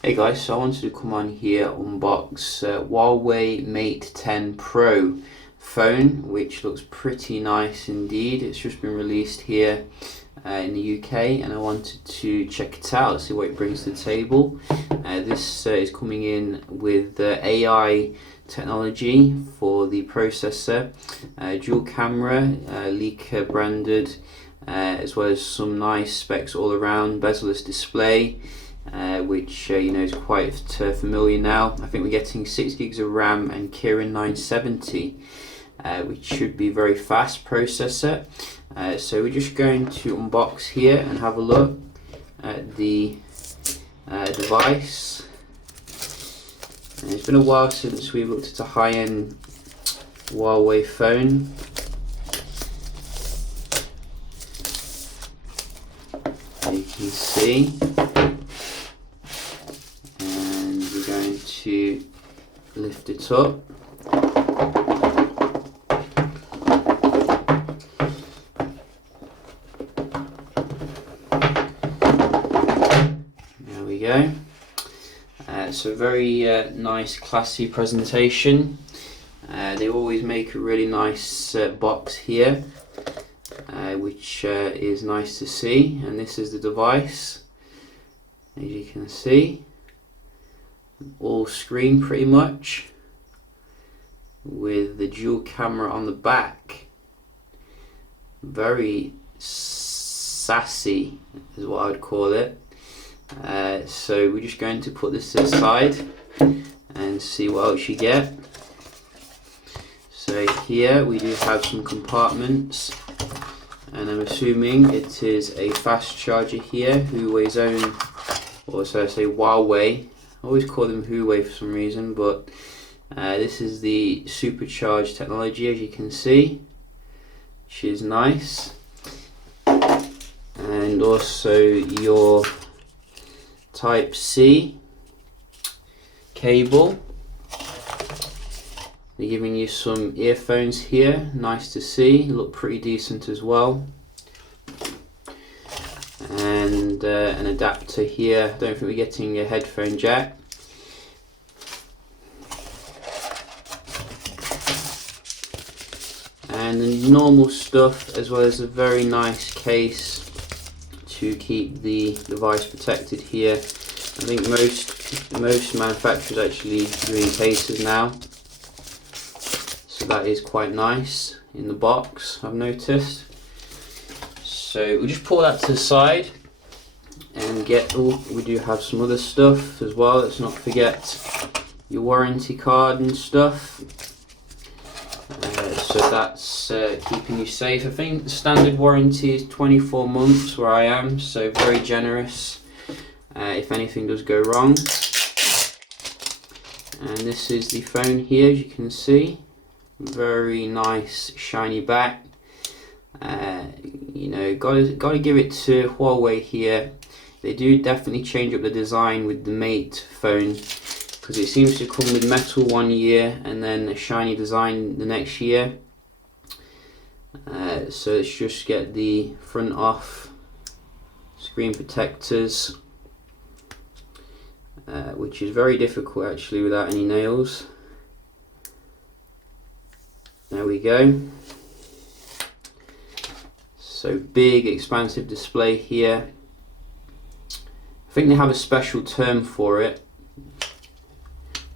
Hey guys, so I wanted to come on here, unbox Huawei Mate 10 Pro phone, which looks pretty nice indeed. It's just been released here in the UK, and I wanted to check it out, see what it brings to the table. This is coming in with AI technology for the processor, dual camera, Leica branded, as well as some nice specs all around, bezel-less display. Which is quite familiar now. I think we're getting 6 gigs of RAM and Kirin 970, which should be very fast processor. So we're just going to unbox here and have a look at the device. And it's been a while since we've looked at a high-end Huawei phone. You can see. To lift it up. There we go. So very nice, classy presentation. They always make a really nice box here, which is nice to see. And this is the device, as you can see. All screen pretty much, with the dual camera on the back. Very sassy is what I would call it. So we're just going to put this to the side and see what else you get. So here we do have some compartments, and I'm assuming it is a fast charger here, Huawei's own, or so I say Huawei. I always call them Huawei for some reason, but this is the supercharged technology, as you can see, which is nice. And also your Type-C cable. They're giving you some earphones here, nice to see, look pretty decent as well. And an adapter here. I don't think we're getting a headphone jack. And the normal stuff, as well as a very nice case to keep the device protected here. I think most manufacturers actually doing cases now, so that is quite nice in the box, I've noticed. So we'll just pull that to the side and we do have some other stuff as well. Let's not forget your warranty card and stuff. So that's keeping you safe. I think the standard warranty is 24 months where I am, so very generous if anything does go wrong. And this is the phone here, as you can see. Very nice shiny back. Gotta give it to Huawei here. They do definitely change up the design with the Mate phone, because it seems to come with metal 1 year and then a shiny design the next year. So let's just get the front off, screen protectors, which is very difficult actually without any nails. There we go. So big expansive display here. I think they have a special term for it,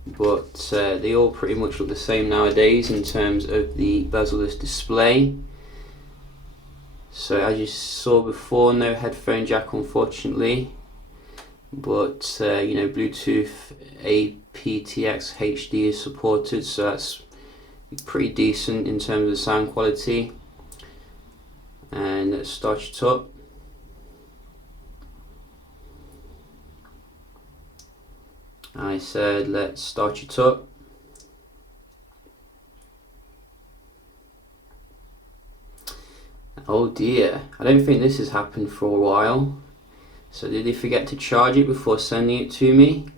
but they all pretty much look the same nowadays in terms of the bezel-less display. So as you saw before, no headphone jack unfortunately, but Bluetooth aptX HD is supported, so that's pretty decent in terms of the sound quality. And let's start it up. I said let's start it up. Oh dear, I don't think this has happened for a while. So did they forget to charge it before sending it to me?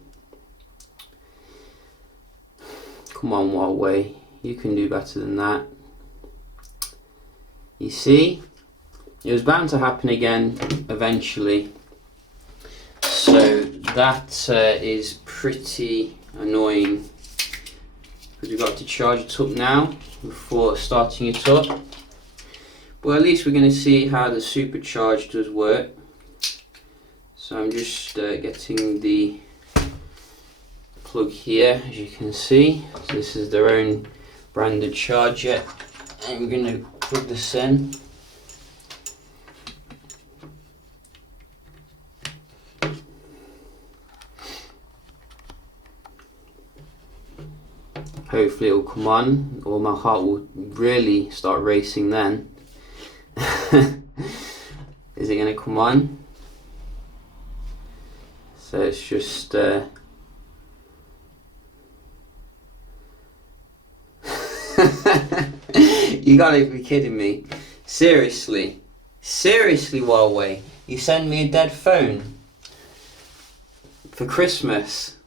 Come on Huawei, you can do better than that. You see, it was bound to happen again eventually. So That is pretty annoying, because we've got to charge it up now before starting it up. But at least we're going to see how the supercharge does work. So I'm just getting the plug here, as you can see. So this is their own branded charger, and we're going to plug this in. Hopefully it will come on, or my heart will really start racing then. Is it going to come on? So it's just you gotta be kidding me. Seriously, Huawei, you send me a dead phone for Christmas?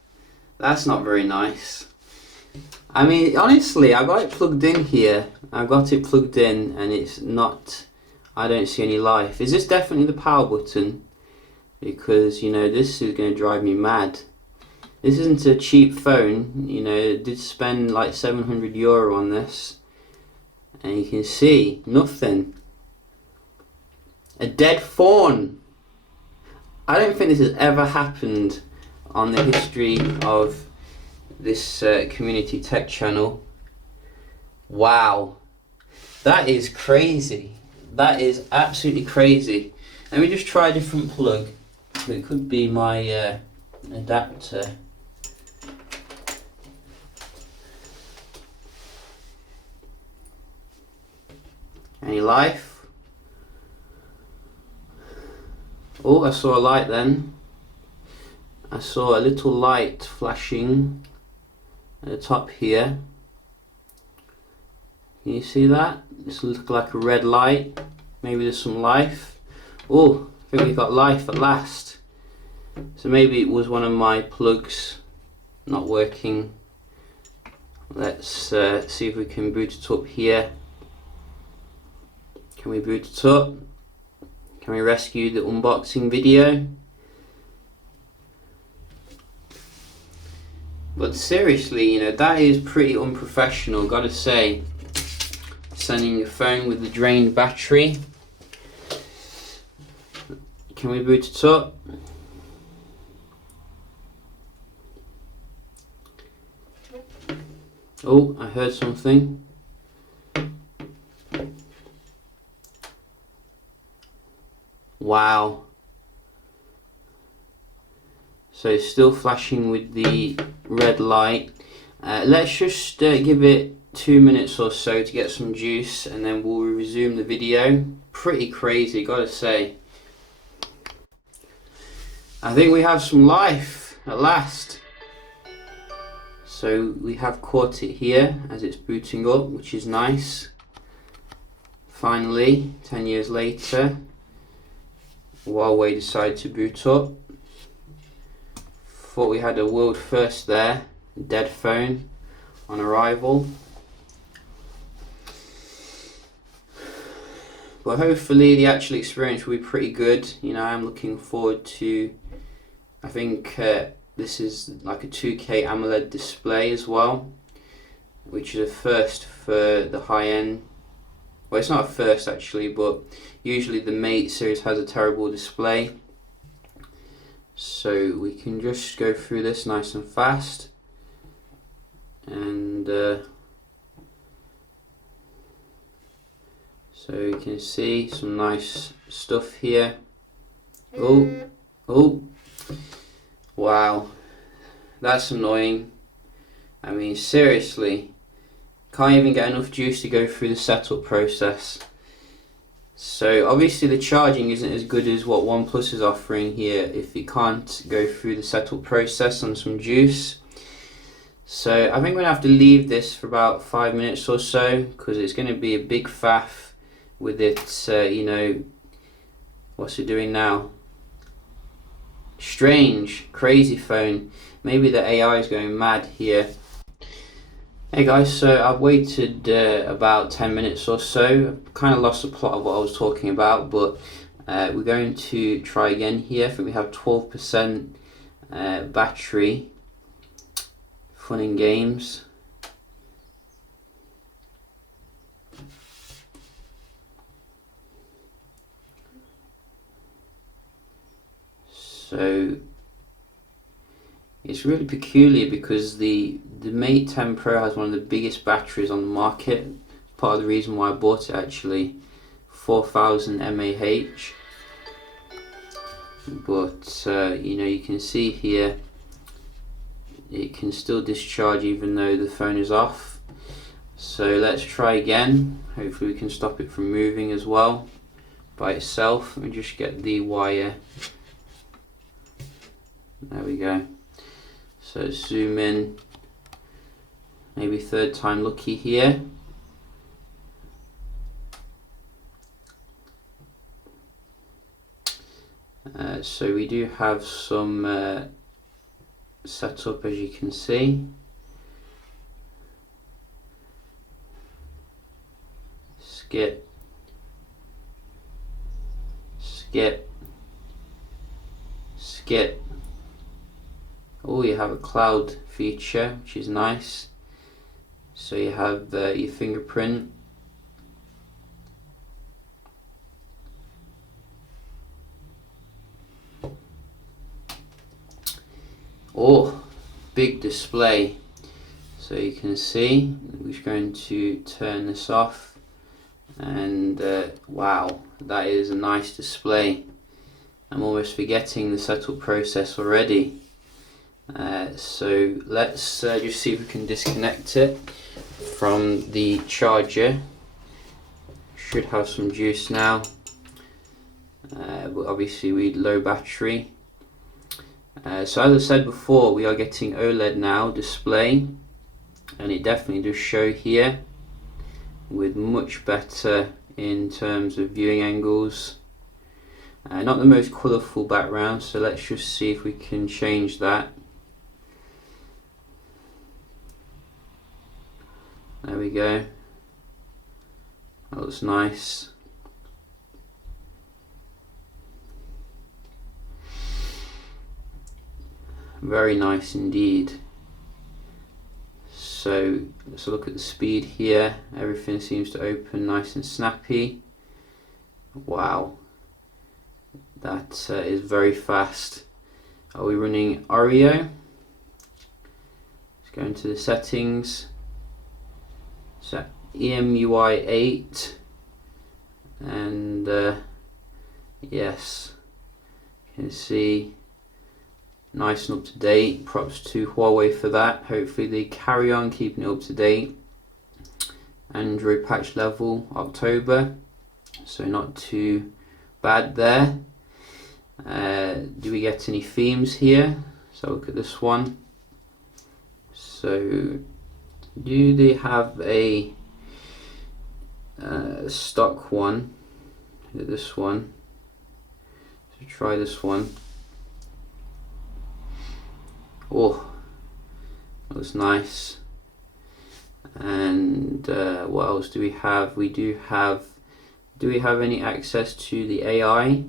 That's not very nice. I mean, honestly, I got it plugged in here. I got it plugged in and it's not, I don't see any life. Is this definitely the power button? Because, you know, this is going to drive me mad. This isn't a cheap phone. You know, I did spend like €700 on this. And you can see, nothing. A dead phone. I don't think this has ever happened on the history of this community tech channel. Wow, that is crazy. That is absolutely crazy. Let me just try a different plug. It could be my adapter. Any life? Oh, I saw a light then. I saw a little light flashing at the top here. Can you see that? This looks like a red light. Maybe there's some life. Oh, I think we've got life at last. So maybe it was one of my plugs not working. Let's see if we can boot it up here. Can we boot it up? Can we rescue the unboxing video? But seriously, you know, that is pretty unprofessional, gotta say. Sending your phone with the drained battery. Can we boot it up? Oh, I heard something. Wow. So it's still flashing with the red light. Let's just give it 2 minutes or so to get some juice, and then we'll resume the video. Pretty crazy, gotta say. I think we have some life at last. So we have caught it here as it's booting up, which is nice. Finally, 10 years later, Huawei decided to boot up. Thought we had a world first there, dead phone on arrival. But hopefully the actual experience will be pretty good. You know, I'm looking forward to, I think this is like a 2K AMOLED display as well, which is a first for the high-end. Well, it's not a first actually, but usually the Mate series has a terrible display. So we can just go through this nice and fast, and so you can see some nice stuff here. Oh, wow, that's annoying. I mean, seriously, can't even get enough juice to go through the setup process. So obviously the charging isn't as good as what OnePlus is offering here if it can't go through the setup process on some juice. So I think we're going to have to leave this for about 5 minutes or so, because it's going to be a big faff with it, you know, what's it doing now? Strange, crazy phone. Maybe the AI is going mad here. Hey guys, so I've waited about 10 minutes or so. I've kind of lost the plot of what I was talking about, but we're going to try again here. I think we have 12% battery. Fun and games. So it's really peculiar because the Mate 10 Pro has one of the biggest batteries on the market. Part of the reason why I bought it, actually. 4000 mAh. But you know, you can see here it can still discharge even though the phone is off. So let's try again. Hopefully we can stop it from moving as well by itself. Let me just get the wire. There we go. So zoom in, maybe third time lucky here. So we do have some set up, as you can see. Skip, skip, skip. Oh, you have a cloud feature, which is nice. So you have your fingerprint. Oh, big display. So you can see, we're going to turn this off, and wow, that is a nice display. I'm almost forgetting the setup process already. So let's just see if we can disconnect it from the charger. Should have some juice now, but obviously we need low battery. So as I said before, we are getting OLED now display, and it definitely does show here with much better in terms of viewing angles. Not the most colourful background, so let's just see if we can change that. There we go. That looks nice. Very nice indeed. So let's look at the speed here. Everything seems to open nice and snappy. Wow, that is very fast. Are we running Oreo? Let's go into the settings. So EMUI 8, and yes, you can see nice and up to date. Props to Huawei for that. Hopefully they carry on keeping it up to date. Android patch level October, so not too bad there. Do we get any themes here? So look at this one. So do they have a stock one? This one. So try this one. Oh, that looks nice. And what else do we have? We do have. Do we have any access to the AI,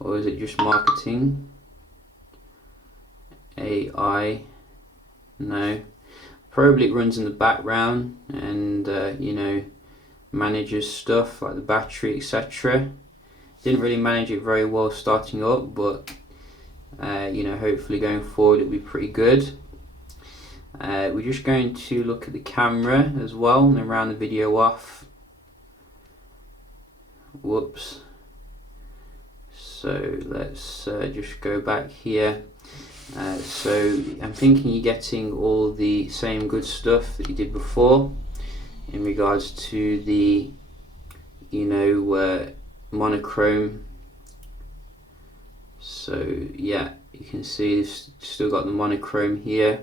or is it just marketing? AI, no. Probably it runs in the background and you know, manages stuff like the battery, etc. Didn't really manage it very well starting up, but you know, hopefully going forward it'll be pretty good. We're just going to look at the camera as well and then round the video off. Whoops. So let's just go back here. So I'm thinking you're getting all the same good stuff that you did before in regards to the, you know, monochrome. So yeah, you can see it's still got the monochrome here.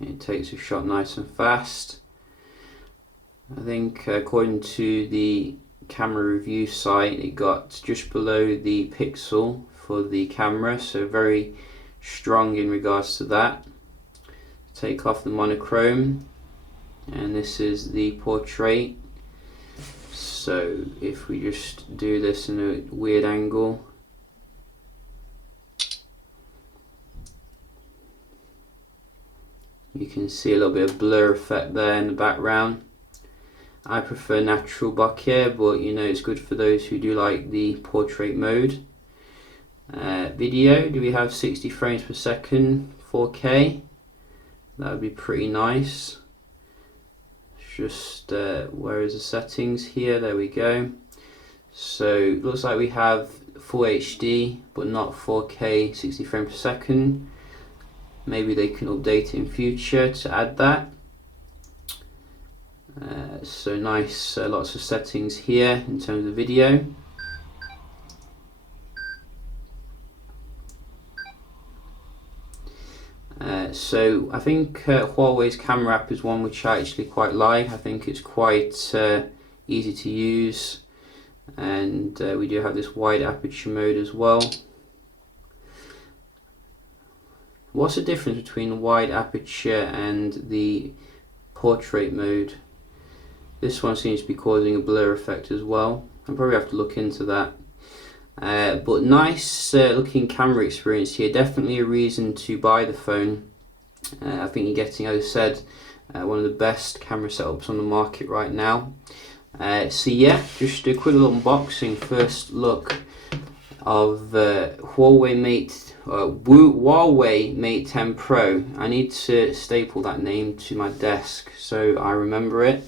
It takes a shot nice and fast. I think according to the camera review site, it got just below the pixel for the camera, so very strong in regards to that. Take off the monochrome, and this is the portrait. So if we just do this in a weird angle, You can see a little bit of blur effect there in the background. I prefer natural bokeh, but you know, it's good for those who do like the portrait mode. Video, do we have 60 frames per second, 4K? That would be pretty nice. Just where is the settings here? There we go. So it looks like we have full HD but not 4K 60 frames per second. Maybe they can update it in future to add that. So nice, lots of settings here in terms of video. So I think Huawei's camera app is one which I actually quite like. I think it's quite easy to use, and we do have this wide aperture mode as well. What's the difference between wide aperture and the portrait mode? This one seems to be causing a blur effect as well. I'll probably have to look into that. But nice looking camera experience here. Definitely a reason to buy the phone. I think you're getting, as I said, one of the best camera setups on the market right now. So yeah, just a quick little unboxing. First look of Huawei Mate 10 Pro. I need to staple that name to my desk so I remember it.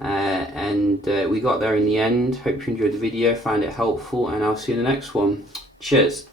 And we got there in the end. Hope you enjoyed the video, found it helpful, and I'll see you in the next one. Cheers.